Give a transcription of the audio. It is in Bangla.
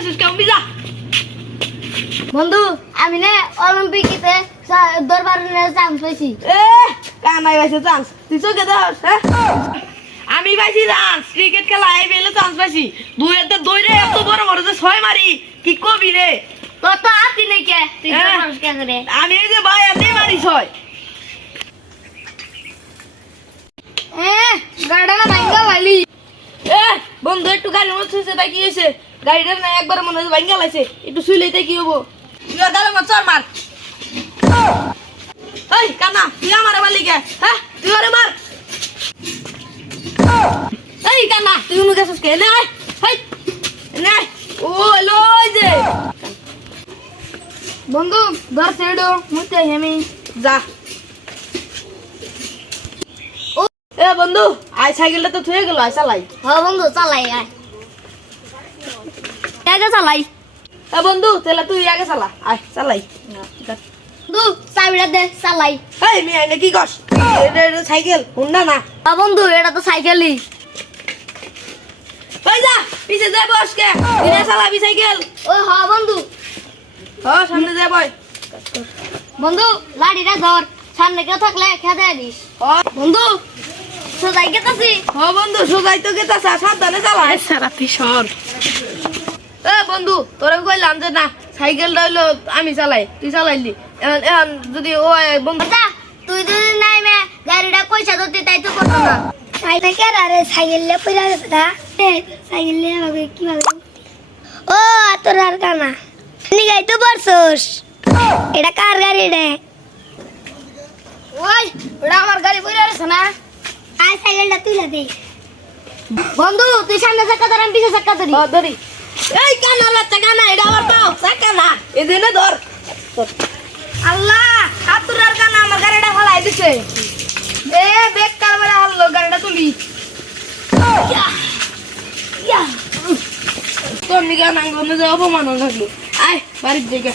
আসিস কেমন বিজা। বন্ধু আমি না অলিম্পিকেতে দরবারে চান্স পাইছি। এ কানাই পাইছে চান্স তুই চোখে দাস হ্যাঁ? আমি পাইছি চান্স ক্রিকেট খেলা এই বেলে চান্স পাইছি। দুই হাতে দৌড়ে এত বড় বড় যে ছয় মারি কি কবি রে? তোর তো হাতি নেই কে? তুই হ্যাঁ। মানুষ আমি এই যে ভাই এমনি মারি ছয় এ গাড়া না ভাঙ্গা ভালি এ বন্ধু একটু গাড়ির মধ্যে শুয়েছে তাই কি হয়েছে? গাড়িটার না একবার মনে হচ্ছে ভাঙ্গা লাগছে। একটু শুইলে তাই কি হব? তুই আর গাড়ির মধ্যে মার। এই কানা তুই আমার বালি কে হ্যাঁ? তুই ওরে মার। এই কানা তুই উনু গেছিস কে? নে হাই নে। ও এলো যে। বন্ধু ধর সেডো মুতে হেমি। যা। এ বন্ধু আয় সাইকেলটা তো থুয়ে গেল আয় চালাই। হ বন্ধু চালাই আয়। আগে চালাই। এ বন্ধু তাহলে তুই আগে চালা আয় চালাই। বন্ধু চাবিটা দে চালাই। এই মি আইনে কি কস? এটা এটা সাইকেল হুন্ডা না? হ বন্ধু এটা তো সাইকেলই। ওই যা পিছে যা বস কে চালাবি সাইকেল। ওই হ বন্ধু। ও সামনে যা বয়। বন্ধু লাড়িটা ধর সামনে কেউ থাকলে খেতে দিস। ও বন্ধু সোজাই গেতাছি। ও বন্ধু সোজাই তো গেতা সা সাবধানে চালা সারা সর এ বন্ধু তোরে কইলাম যে না সাইকেলটা হইল আমি চালাই তুই চালাইলি। এখন এখন যদি ও বন্ধু আচ্ছা তুই যদি নাই মে গাড়িটা পয়সা ধরতে তাই তো করতো না। সাইকেল কে আরে সাইকেল লে পয়সা গেছে না সাইকেল লে ভাবে কীভাবে? ও তোর আর কানা নি। গাই তো বরছস এটা কার গাড়ি রে? ওই ওটা আমার গাড়ি পয়সা গেছে না। আই তুইলা দে। বন্ধু তুই সামনে চাকা ধর আমি পিছে চাকা ধরি। ধরি। এই কানা বাচ্চা কানা এটা আবার পাও চাকা না এদিনে ধর। আল্লাহ আতুরার কানা আমার গাড়িটা ফলাই দিছে। এ বেগ কারবারে হলো গাড়িটা তুলি তোর নিগা নাঙ্গনে যে অপমান লাগল আয় বাড়ির দিকে।